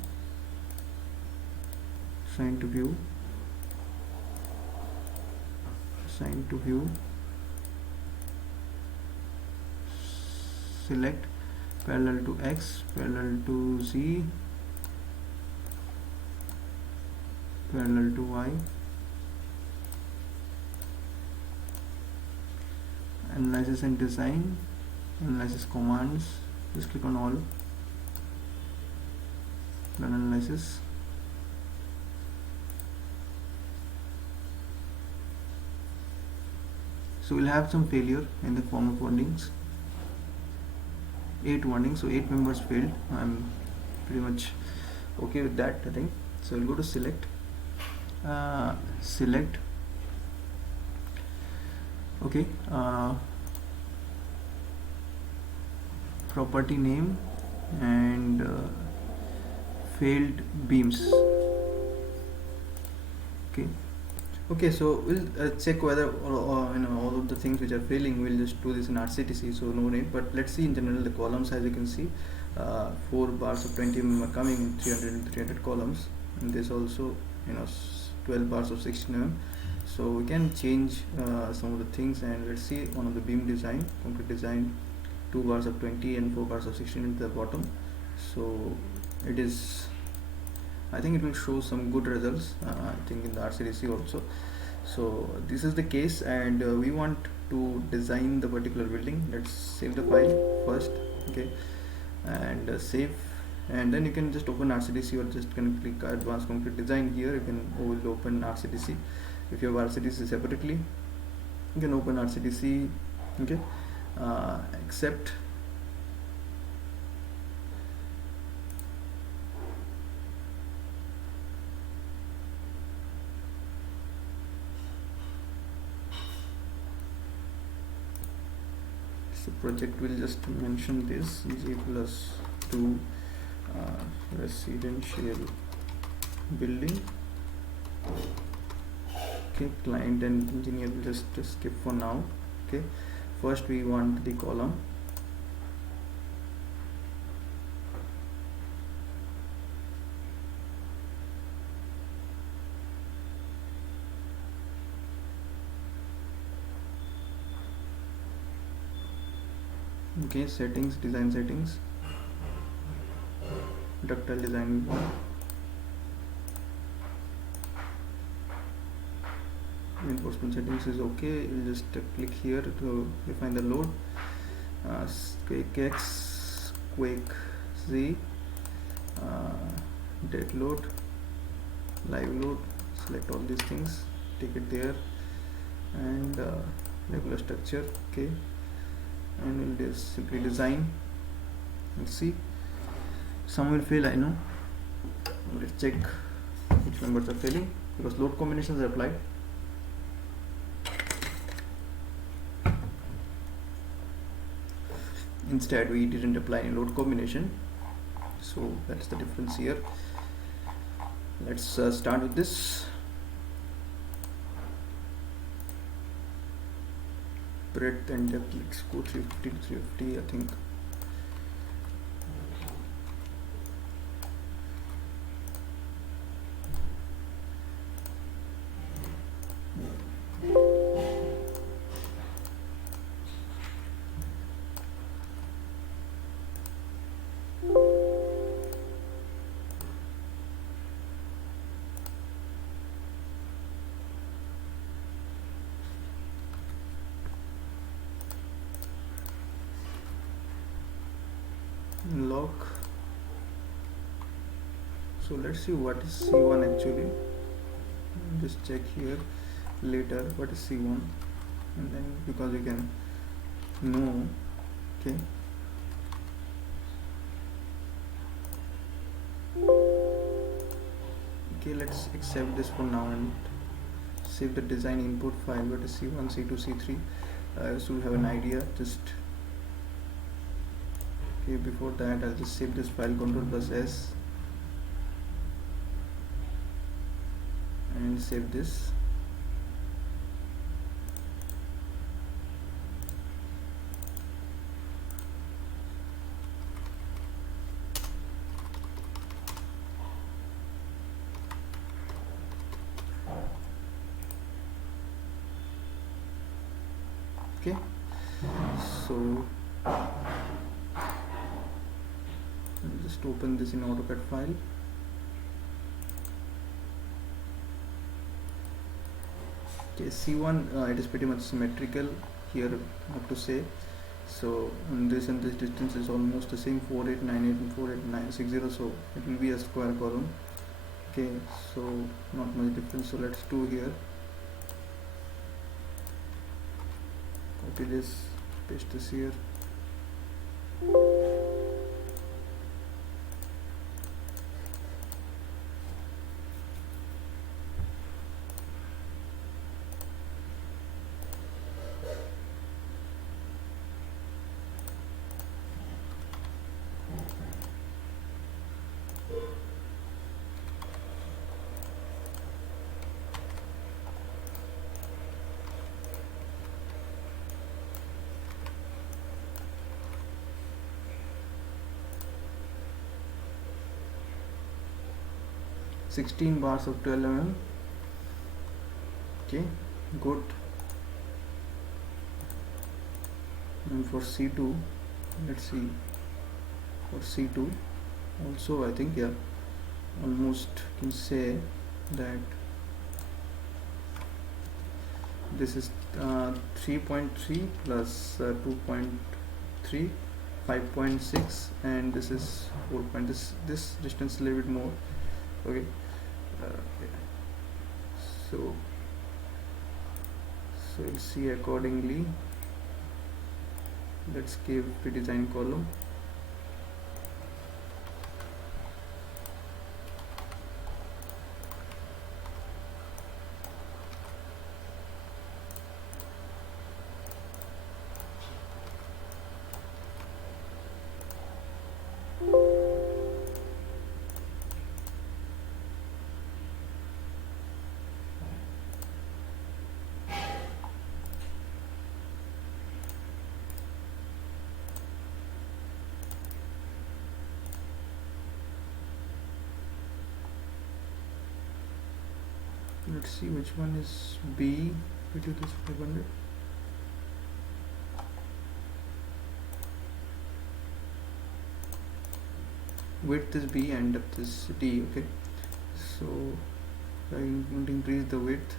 Assign to view. Assign to view. Select parallel to X, parallel to Z, parallel to Y. Analysis and design. Analysis commands. Just click on all. Run analysis. So we'll have some failure in the form of warnings. 8 warnings, so 8 members failed. I'm pretty much okay with that, I think. So we'll go to select. Select. Okay. Property name and failed beams. Okay, so we'll check whether all of the things which are failing. We'll just do this in RCDC, so no need. But let's see in general the columns. As you can see, 4 bars of 20 mm are coming in 300 and 300 columns, and this also 12 bars of 16 mm. So we can change some of the things, and let's see one of the beam design, concrete design, 2 bars of 20 and 4 bars of 16 at the bottom. So it is, I think it will show some good results, I think in the RCDC also. So this is the case, and we want to design the particular building. Let's save the file first, okay, and save, and then you can just open RCDC, or just can click advanced concrete design. Here you can open RCDC. If you have RCDC separately, you can open RCDC, okay, except project will just mention this G+2 residential building. Okay, client and engineer will just skip for now. Okay, first we want the column. Okay, settings, design settings, ductile design. Reinforcement settings is okay. You'll just click here to define the load. Quake X, Quake Z, dead load, live load. Select all these things, take it there, and regular structure. Okay, and we'll just simply design. Let's see, some will fail, I know. Let's check which members are failing, because load combinations are applied. Instead we didn't apply any load combination, so that's the difference here. Let's start with this. Breadth and depth, let's go 350 to 350, I think. block. So let's see what is C1 actually. Just check here later what is C1, and then because you can know. Okay, let's accept this for now and save the design input file. What is C1, C2, C3? So we have an idea. Just okay, before that I'll just save this file, Ctrl+S, and save this. Okay, so I'll just open this in AutoCAD file. Okay, C1, it is pretty much symmetrical here, not to say. So this and this distance is almost the same, 4898 and 48960, so it will be a square column. Okay, so not much difference. So let's do here, copy this, paste this here. $16 of 12 mm. Okay, good. And for C2, let's see, for C2 also I think, yeah, almost can say that this is 3.3 plus 2.3, 5.6, and this is 4. This distance a little bit more. Okay, so we'll see accordingly. Let's give the design column. Let's see which one is B. We do this 500. Width is B and depth is D. Okay, so I'm going to increase the width.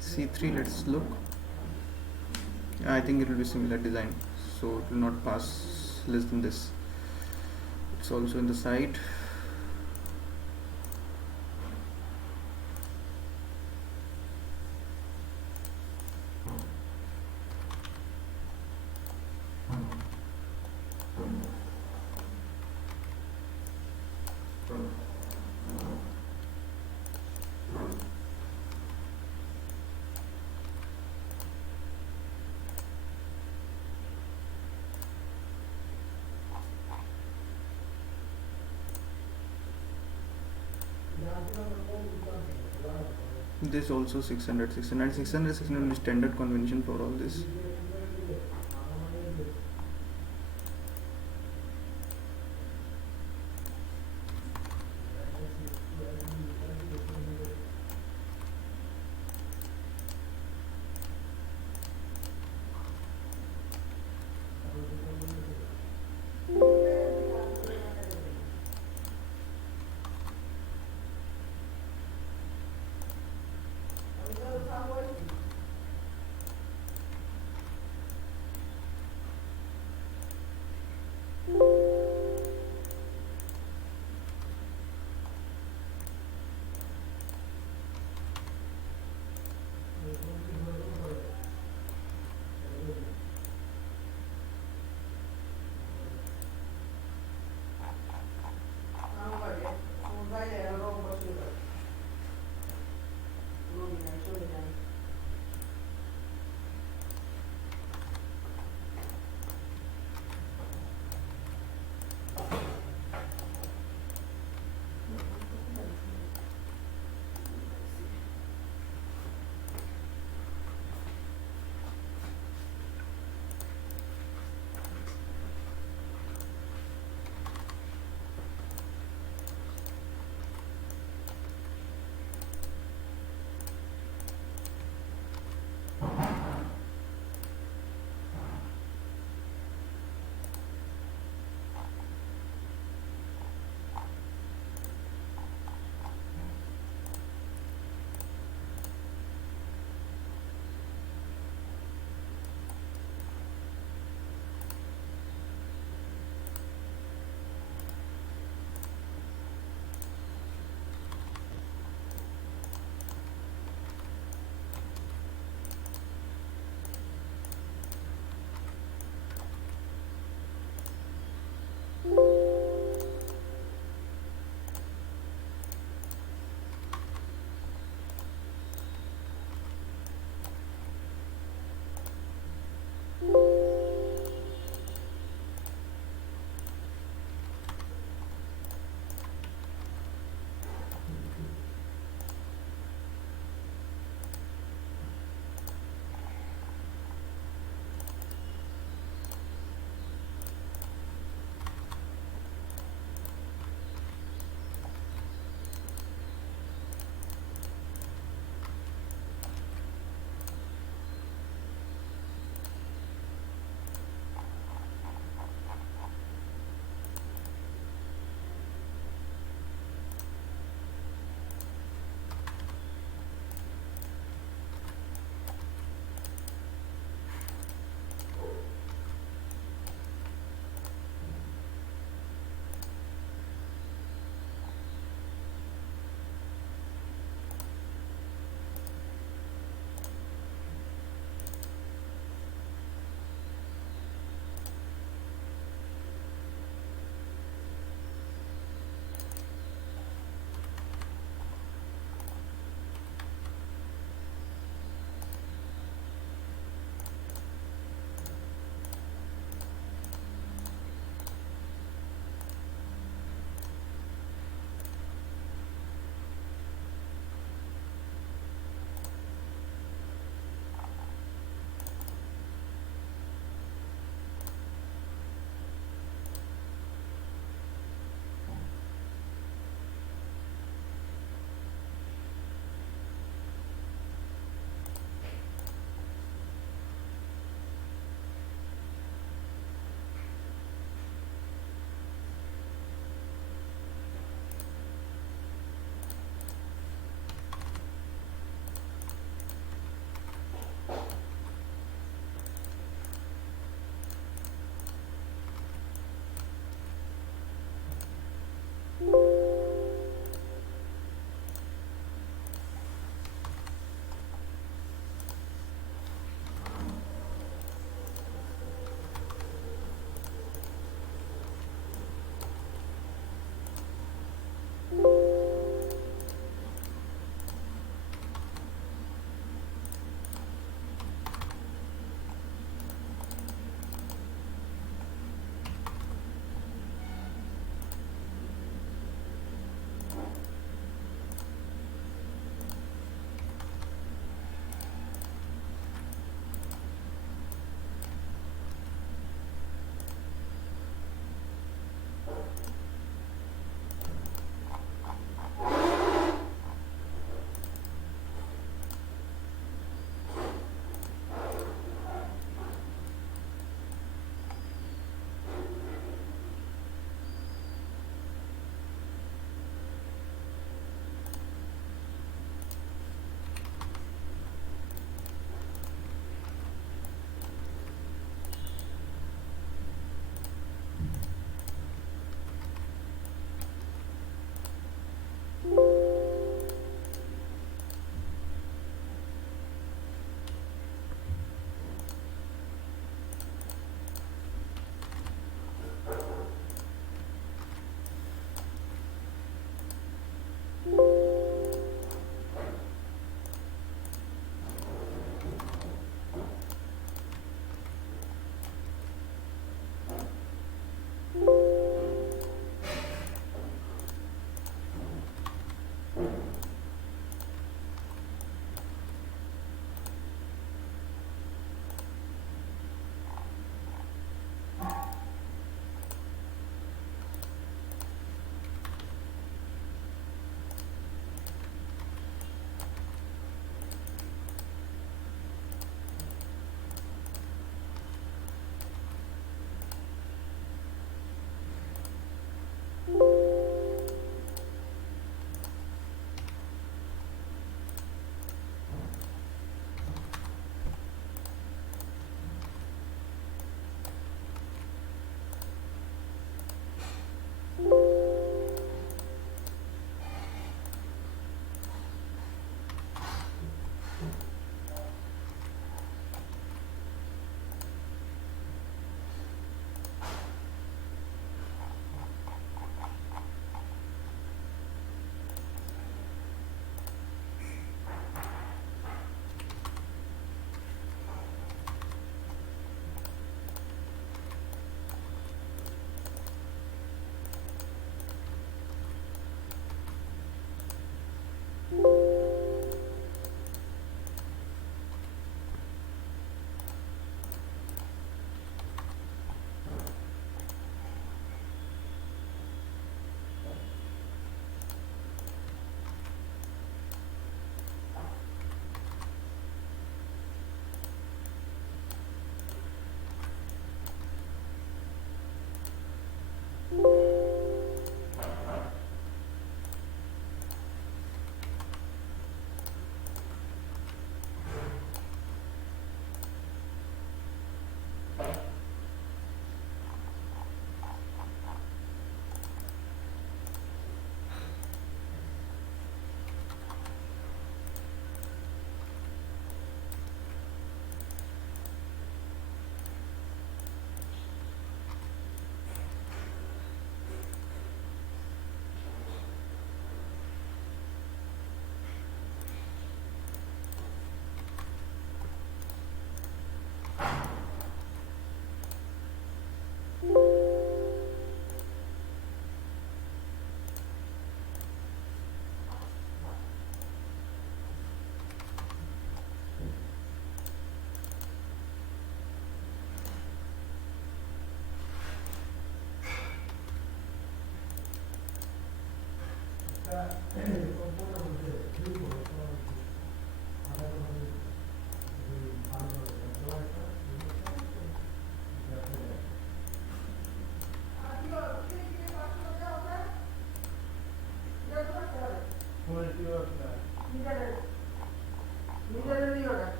C3, let's look. I think it will be similar design. so it will not pass less than this. It's also in the side. This also 600 600 is standard convention for all this.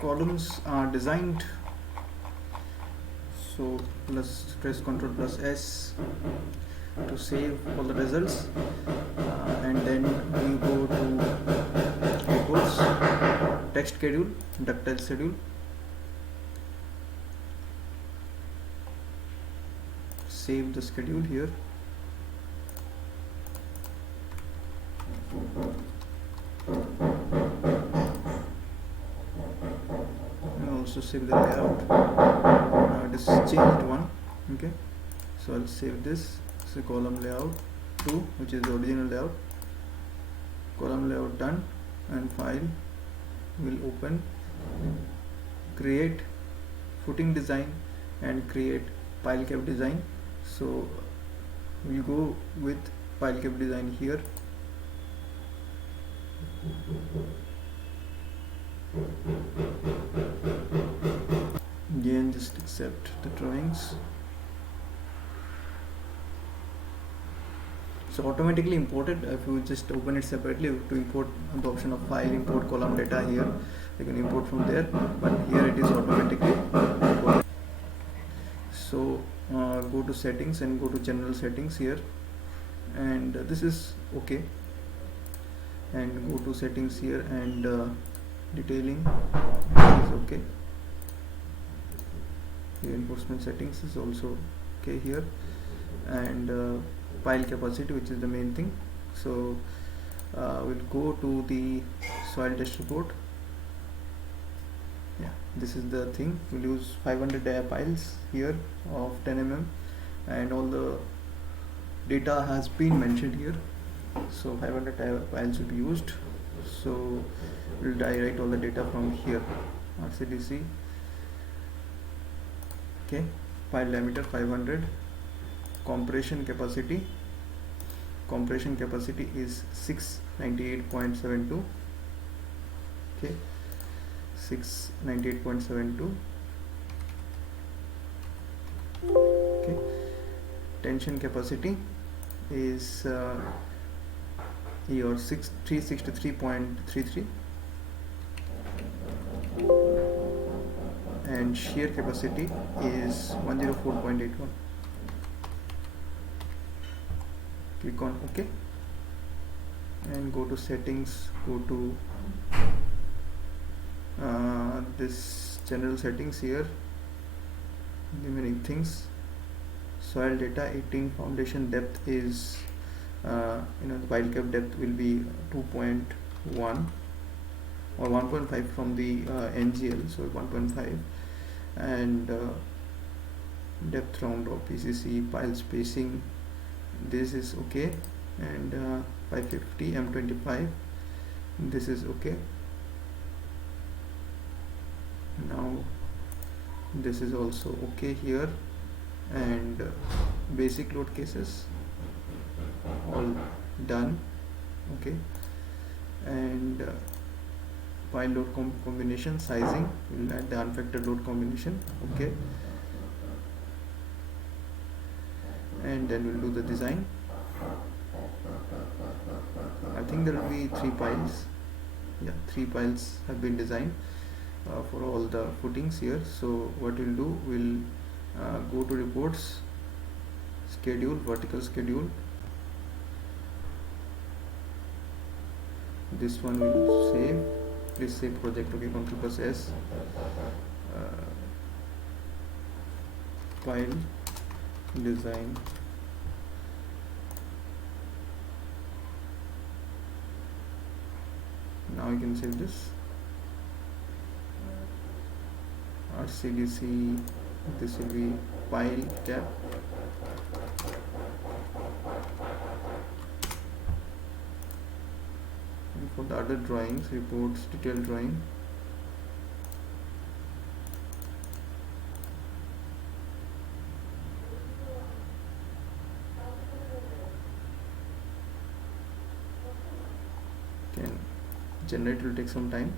Columns are designed, so press Ctrl plus S to save all the results, and then we go to reports, text schedule, ductile schedule, save the schedule here. Also save the layout. Now it is changed one. Okay, so I'll save this. So column layout 2, which is the original layout. Column layout done, and file will open. Create footing design and create pile cap design. So we'll go with pile cap design here. Again, just accept the drawings. So automatically imported. If you just open it separately to import, the option of file, import column data here, you can import from there, but here it is automatically to settings and go to general settings here, and this is okay, and go to settings here, and detailing is okay, reinforcement settings is also okay here, and pile capacity, which is the main thing. So we'll go to the soil test report. Yeah, this is the thing. We'll use 500 dia piles here of 10 mm, and all the data has been mentioned here. So 500 dia piles will be used. So we'll write all the data from here. RCDC. Okay, pile diameter 500. Compression capacity is 698.72. okay, 698.72. okay, tension capacity is your 363.33, and shear capacity is 104.81. Click on OK and go to settings, go to this general settings here, remaining things. Soil data 18, foundation depth is the pile cap depth will be 2.1 or 1.5 from the NGL, so 1.5, and depth round of PCC, pile spacing, this is okay, and 550 M25, this is okay. Now this is also okay here, and basic load cases all done. Okay, and pile load combination sizing, we'll add the unfactored load combination. Okay, and then we'll do the design. I think there will be 3 piles. Yeah, 3 piles have been designed for all the footings here. So what we'll do, we'll go to reports, schedule, vertical schedule. This one will save. Please save project. Okay, Ctrl+S. File, design. Now you can save this. RCDC, this will be pile cap. And for the other drawings, reports, detailed drawing. Can generate, will take some time.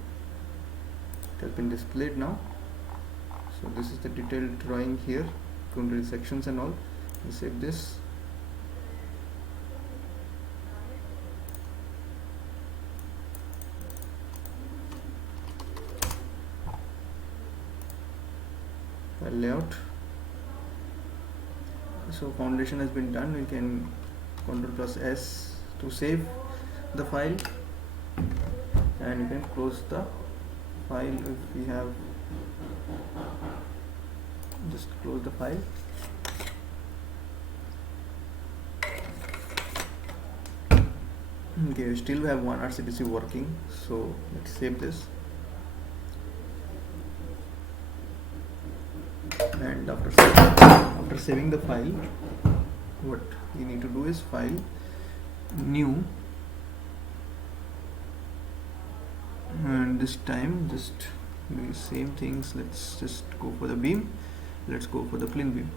It has been displayed now. So this is the detailed drawing here, boundary sections and all. We save this. File layout. So foundation has been done. We can Ctrl+S to save the file, and you can close the file if we have. Just close the file. Okay, we still have one RCDC working, so let's save this. And after saving the file, what you need to do is file, new, and this time just do the same things. Let's just go for the beam. Let's go for the plain beam.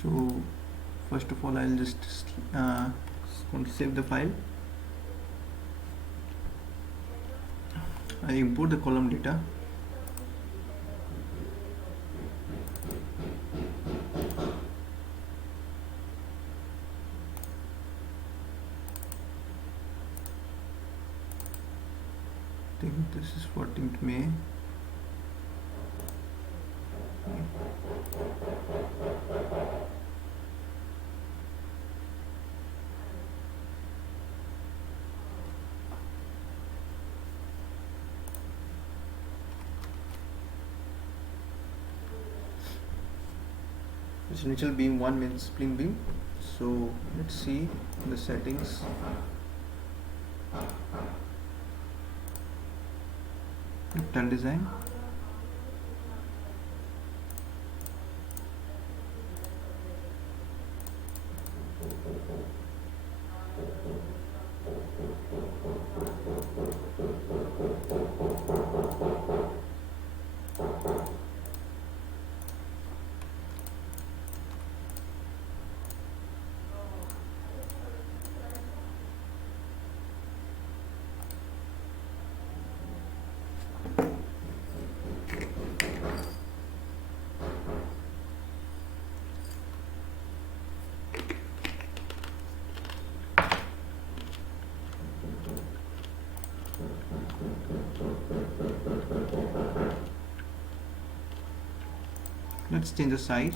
So first of all, I'll just going to save the file. I import the column data. This is 14th May. This initial beam 1 means spleen beam. So let's see the settings. Done design. Let's change the size.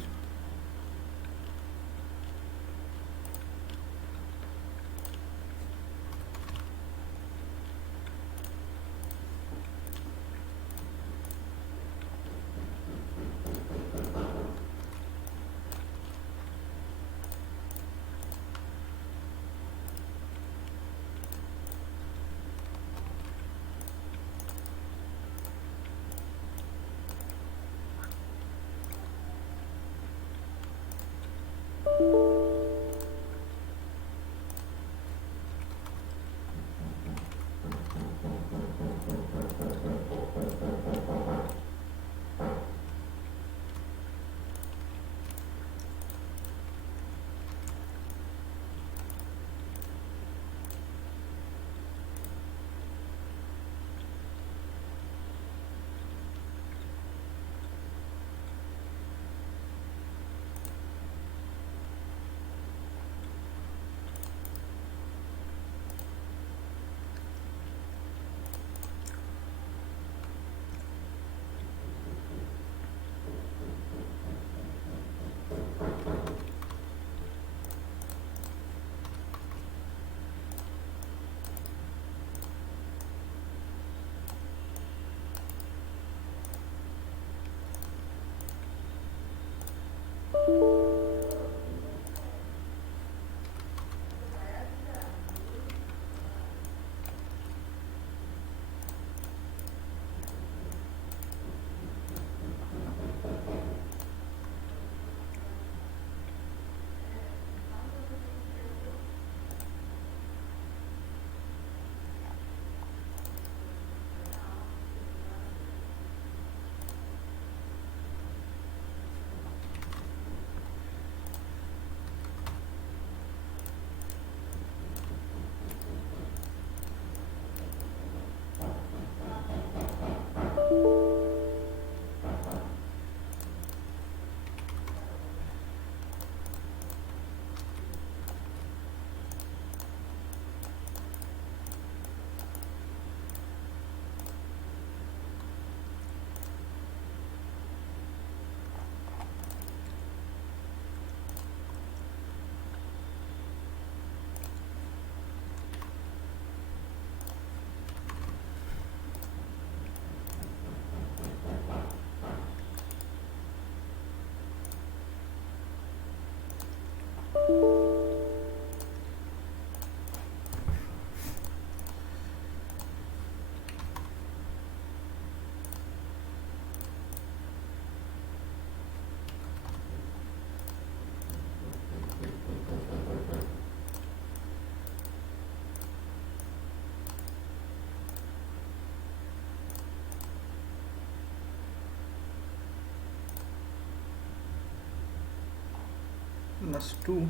Plus 2.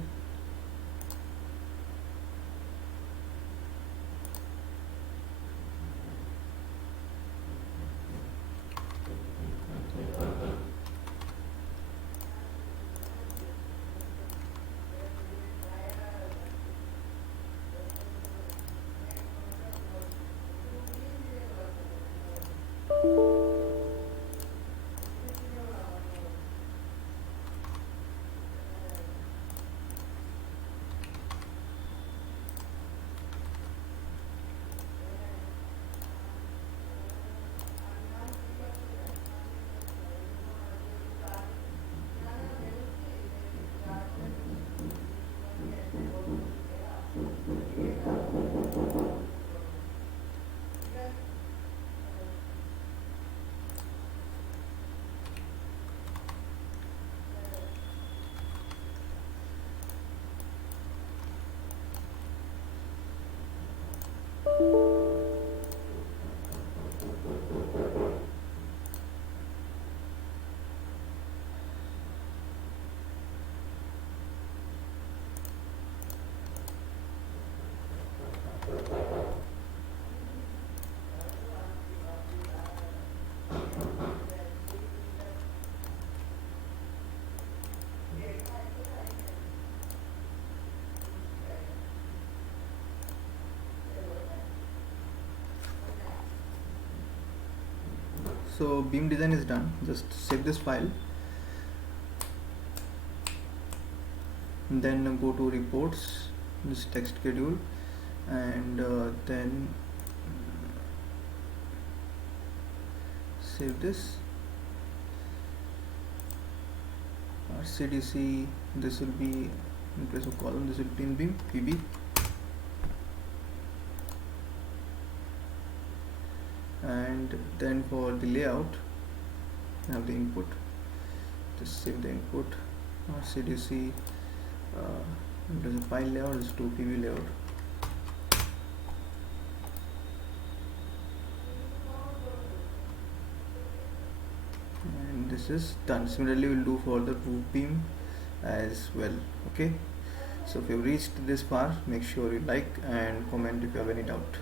So beam design is done. Just save this file, and then go to reports, this text schedule, and then save this RCDC. This will be in place of column, this will be in beam PB, and then for the layout I have the input. Just save the input RCDC. There's a file layout, is to PB layout. And this is done. Similarly we'll do for the roof beam as well. Okay, so if you've reached this far, make sure you like and comment if you have any doubt.